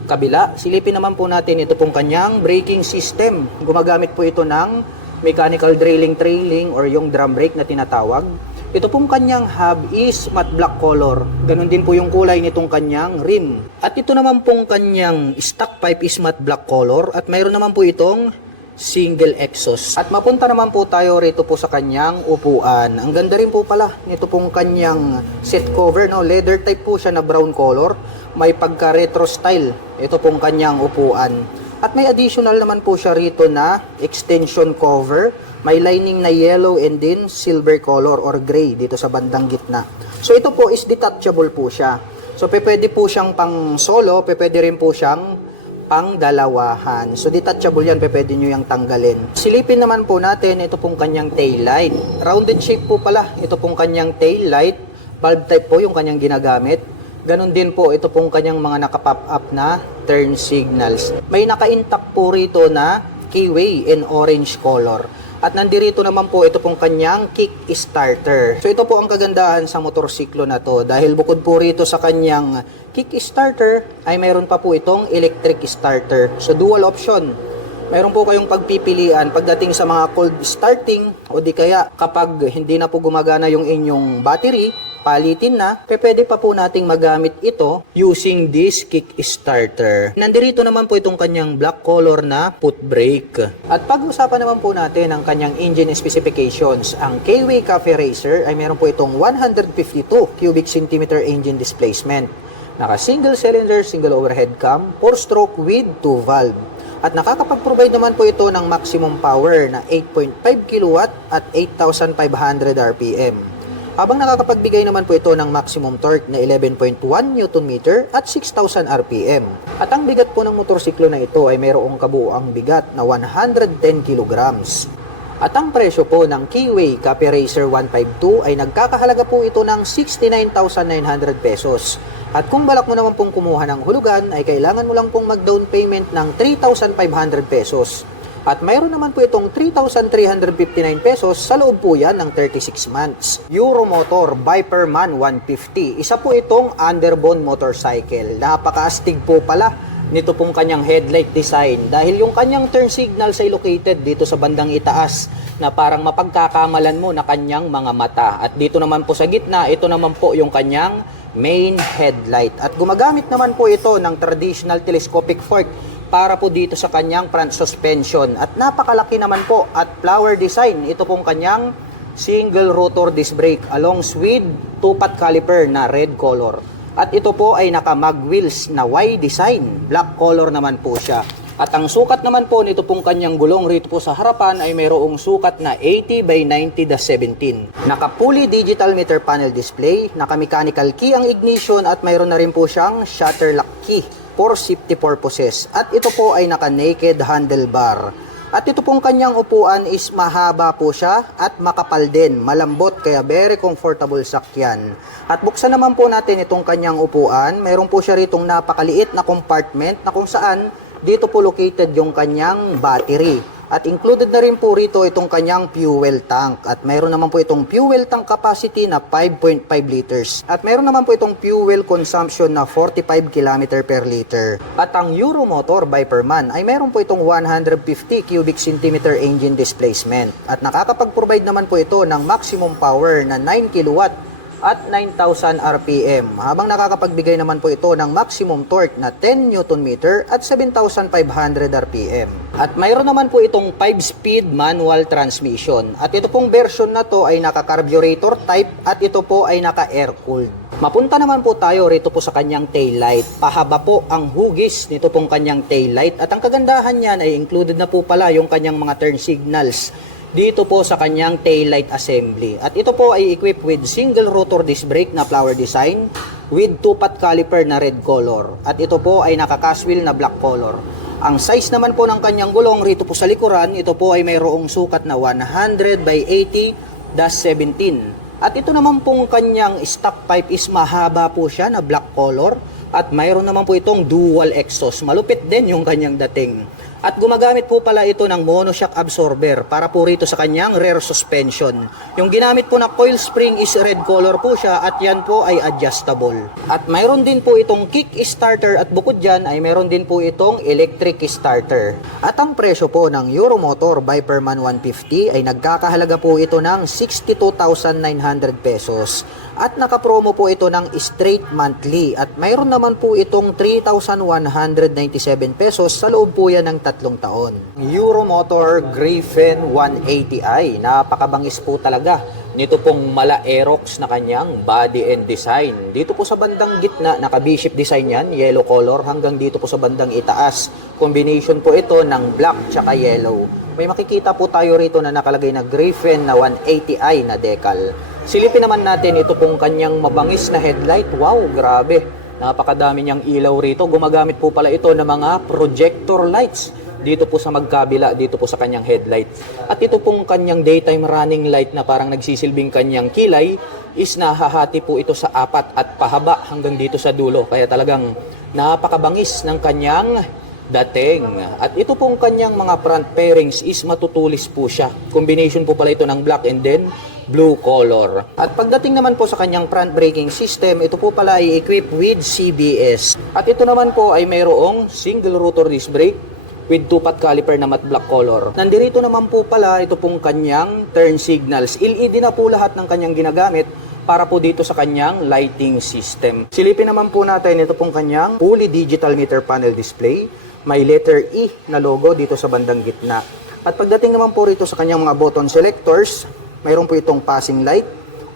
kabila. Silipin naman po natin ito pong kanyang braking system. Gumagamit po ito ng mechanical trailing or yung drum brake na tinatawag. Ito pong kanyang hub is matte black color. Ganon din po yung kulay nitong kanyang rim. At ito naman pong kanyang stock pipe is matte black color at mayroon naman po itong single exhaust. At mapunta naman po tayo rito po sa kanyang upuan. Ang ganda rin po pala nito pong kanyang seat cover, no? Leather type po siya na brown color. May pagka retro style ito pong kanyang upuan. At may additional naman po siya rito na extension cover. May lining na yellow and then silver color or gray dito sa bandang gitna. So ito po is detachable po siya. So pwede po siyang pang solo, pwede rin po siyang pang dalawahan. So detachable yan, pwede nyo yung tanggalin. Silipin naman po natin ito pong kanyang tail light. Rounded shape po pala ito pong kanyang tail light. Bulb type po yung kanyang ginagamit. Ganon din po ito pong kanyang mga naka-pop up na turn signals. May naka-intact po rito na keyway in orange color. At nandirito naman po ito pong kanyang kick starter. So ito po ang kagandahan sa motorsiklo na to. Dahil bukod po rito sa kanyang kick starter, ay mayroon pa po itong electric starter. So dual option. Mayroon po kayong pagpipilian pagdating sa mga cold starting o di kaya kapag hindi na po gumagana yung inyong battery, palitin na, pwede pa po nating magamit ito using this kick starter. Nandirito naman po itong kanyang black color na foot brake. At pag-usapan naman po natin ang kanyang engine specifications. Ang K-Way Cafe Racer ay meron po itong 152 cubic centimeter engine displacement. Naka single cylinder, single overhead cam, 4-stroke with 2 valve. At nakakapag-provide naman po ito ng maximum power na 8.5 kW at 8,500 RPM. Habang nakakapagbigay naman po ito ng maximum torque na 11.1 Nm at 6,000 RPM. At ang bigat po ng motorsiklo na ito ay mayroong kabuuang bigat na 110 kg. At ang presyo po ng Keyway Cafe Racer 152 ay nagkakahalaga po ito ng 69,900 pesos. At kung balak mo naman pong kumuha ng hulugan ay kailangan mo lang pong mag-down payment ng 3,500 pesos. At mayroon naman po itong 3,359 pesos sa loob po yan ng 36 months. Euromotor Viper Man 150. Isa po itong underbone motorcycle. Napaka-astig po pala nito pong kanyang headlight design. Dahil yung kanyang turn signals ay located dito sa bandang itaas na parang mapagkakamalan mo na kanyang mga mata. At dito naman po sa gitna, ito naman po yung kanyang main headlight. At gumagamit naman po ito ng traditional telescopic fork para po dito sa kanyang front suspension. At napakalaki naman po at flower design. Ito pong kanyang single rotor disc brake along with 2-pot caliper na red color. At ito po ay naka mag wheels na Y design. Black color naman po siya. At ang sukat naman po nito pong kanyang gulong rito po sa harapan ay mayroong sukat na 80 by 90-17. Naka fully digital meter panel display, naka mechanical key ang ignition at mayroon na rin po siyang shutter lock key for safety purposes. At ito po ay naka naked handlebar. At ito pong kanyang upuan is mahaba po siya at makapal din, malambot kaya very comfortable sakyan. At buksan naman po natin itong kanyang upuan. Mayroon po siya ritong napakaliit na compartment na kung saan dito po located yung kanyang battery. At included na rin po rito itong kanyang fuel tank. At mayroon naman po itong fuel tank capacity na 5.5 liters. At mayroon naman po itong fuel consumption na 45 km per liter. At ang Euromotor Viperman ay mayroon po itong 150 cubic centimeter engine displacement. At nakakapag-provide naman po ito ng maximum power na 9 kilowatt at 9,000 RPM, habang nakakapagbigay naman po ito ng maximum torque na 10 Nm at 7,500 RPM. At mayroon naman po itong 5-speed manual transmission. At ito pong version na to ay naka-carburetor type at ito po ay naka-air-cooled. Mapunta naman po tayo rito po sa kanyang taillight. Pahaba po ang hugis nito pong kanyang taillight at ang kagandahan niyan ay included na po pala yung kanyang mga turn signals dito po sa kanyang taillight assembly. At ito po ay equipped with single rotor disc brake na flower design with 2-pot caliper na red color. At ito po ay naka-cast wheel na black color. Ang size naman po ng kanyang gulong rito po sa likuran, ito po ay mayroong sukat na 100 by 80-17. At ito naman pong kanyang stock pipe is mahaba po siya na black color. At mayroon naman po itong dual exhaust. Malupit din yung kanyang dating. At gumagamit po pala ito ng monoshock absorber para po rito sa kanyang rear suspension. Yung ginamit po na coil spring is red color po siya at yan po ay adjustable. At mayroon din po itong kick starter at bukod dyan ay mayroon din po itong electric starter. At ang presyo po ng Euromotor Viperman 150 ay nagkakahalaga po ito ng 62,900 pesos. At nakapromo po ito ng straight monthly at mayroon naman po itong 3,197 pesos sa loob po yan ng 3 taon. Euromotor Griffin 180i, napakabangis po talaga nito pong mala Aerox na kanyang body and design. Dito po sa bandang gitna, naka V-shape design yan, yellow color, hanggang dito po sa bandang itaas. Combination po ito ng black tsaka yellow. May makikita po tayo rito na nakalagay na Griffin na 180i na decal. Silipin naman natin ito pong kanyang mabangis na headlight. Wow, grabe. Napakadami niyang ilaw rito. Gumagamit po pala ito ng mga projector lights dito po sa magkabila, dito po sa kanyang headlight. At ito pong kanyang daytime running light na parang nagsisilbing kanyang kilay is nahahati po ito sa 4 at pahaba hanggang dito sa dulo. Kaya talagang napakabangis ng kanyang dating. At ito pong kanyang mga front fairings is matutulis po siya. Combination po pala ito ng black and then blue color. At pagdating naman po sa kanyang front braking system, ito po pala ay equipped with CBS. At ito naman po ay mayroong single rotor disc brake with 2-pot caliper na matte black color. Nandirito naman po pala ito pong kanyang turn signals. LED na po lahat ng kanyang ginagamit para po dito sa kanyang lighting system. Silipin naman po natin ito pong kanyang fully digital meter panel display. May letter E na logo dito sa bandang gitna. At pagdating naman po rito sa kanyang mga button selectors, mayroon po itong passing light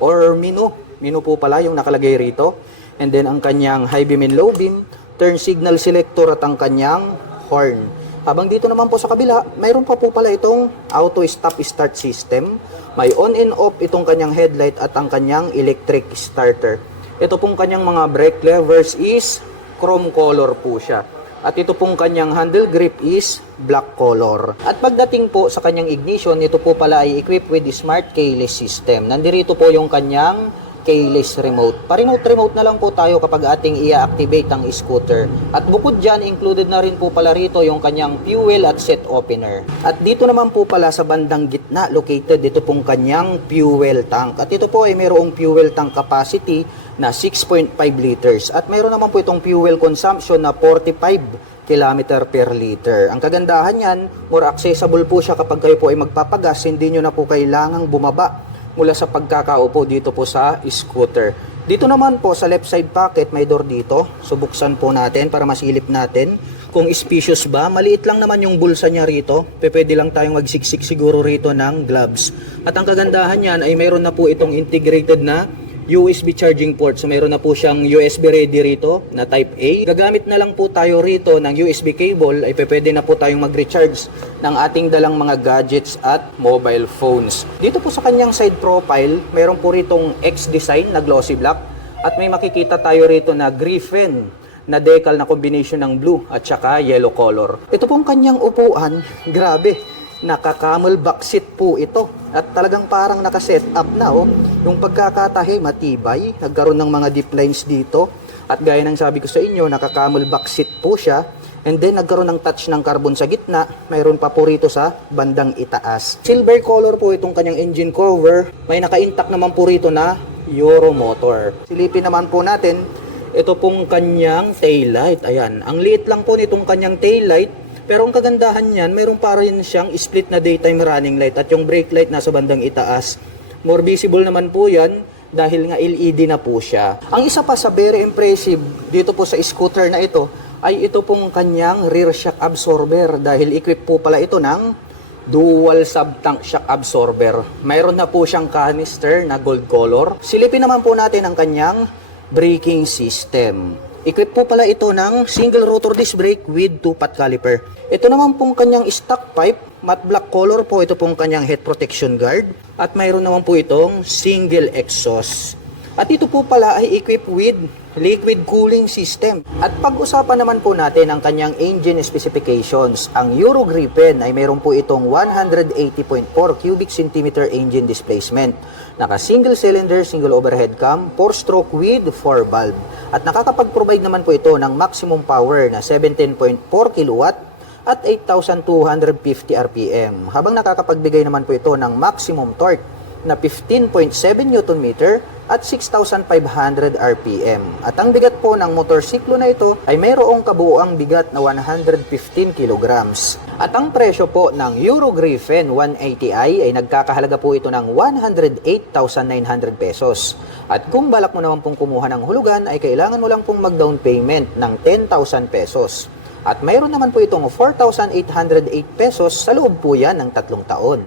or menu. Menu po pala yung nakalagay rito. And then ang kanyang high beam and low beam, turn signal selector at ang kanyang horn. Habang dito naman po sa kabila, mayroon pa po pala itong auto stop start system. May on and off itong kanyang headlight at ang kanyang electric starter. Ito pong kanyang mga brake levers is chrome color po siya. At ito pong kanyang handle grip is black color. At pagdating po sa kanyang ignition, ito po pala ay equipped with the smart keyless system. Nandirito po yung kanyang keyless remote. Pa-remote na lang po tayo kapag ating i-activate ang scooter. At bukod dyan, included na rin po pala rito yung kanyang fuel at set opener. At dito naman po pala sa bandang gitna, located dito pong kanyang fuel tank. At ito po ay mayroong fuel tank capacity na 6.5 liters. At mayroon naman po itong fuel consumption na 45 km per liter. Ang kagandahan yan, more accessible po siya kapag kayo po ay magpapagas, hindi nyo na po kailangang bumaba mula sa pagkakaupo dito po sa scooter. Dito naman po sa left side pocket, may door dito. So buksan po natin para masilip natin kung spacious ba. Maliit lang naman yung bulsa niya rito. Pwede lang tayong magsiksik siguro rito ng gloves. At ang kagandahan niyan ay mayroon na po itong integrated na USB charging port. So mayroon na po siyang USB ready rito na type A. Gagamit na lang po tayo rito ng USB cable ay pwede na po tayong mag-recharge ng ating dalang mga gadgets at mobile phones. Dito po sa kanyang side profile, mayroon po ritong X design na glossy black at may makikita tayo rito na Griffin na decal na combination ng blue at saka yellow color. Ito pong kanyang upuan, grabe. Naka-camel back seat po ito at talagang parang naka-set up na yung pagkakatahi matibay, nagkaroon ng mga deep lines dito at gaya ng sabi ko sa inyo, naka-camel back seat po siya And then nagkaroon ng touch ng carbon sa gitna, mayroon pa po rito sa bandang itaas. Silver color po itong kanyang engine cover, may naka-intact naman po rito na Euro motor. Silipin naman po natin, ito pong kanyang taillight. Ayan, ang liit lang po nitong kanyang taillight, pero ang kagandahan niyan, mayroon pa rin siyang split na daytime running light at yung brake light nasa bandang itaas. More visible naman po yan dahil nga LED na po siya. Ang isa pa sa very impressive dito po sa scooter na ito ay ito pong kanyang rear shock absorber dahil equipped po pala ito ng dual sub-tank shock absorber. Mayroon na po siyang canister na gold color. Silipin naman po natin ang kanyang braking system. Equipped po pala ito ng single rotor disc brake with 2-pot caliper. Ito naman pong kanyang stock pipe, matte black color po ito pong kanyang head protection guard. At mayroon naman po itong single exhaust. At ito po pala ay equipped with liquid cooling system. At pag-usapan naman po natin ang kanyang engine specifications. Ang Euro Gripen ay mayroon po itong 180.4 cubic centimeter engine displacement. Naka single cylinder, single overhead cam, 4-stroke with 4 valve. At nakakapag-provide naman po ito ng maximum power na 17.4 kilowatt at 8,250 RPM. Habang nakakapagbigay naman po ito ng maximum torque na 15.7 Nm at 6,500 RPM. At ang bigat po ng motorsiklo na ito ay mayroong kabuuang bigat na 115 kg. At ang presyo po ng Euro Gripen 180i ay nagkakahalaga po ito ng 108,900 pesos. At kung balak mo naman pong kumuha ng hulugan ay kailangan mo lang pong mag-down payment ng 10,000 pesos. At mayroon naman po itong 4,808 pesos sa loob po yan ng 3 taon.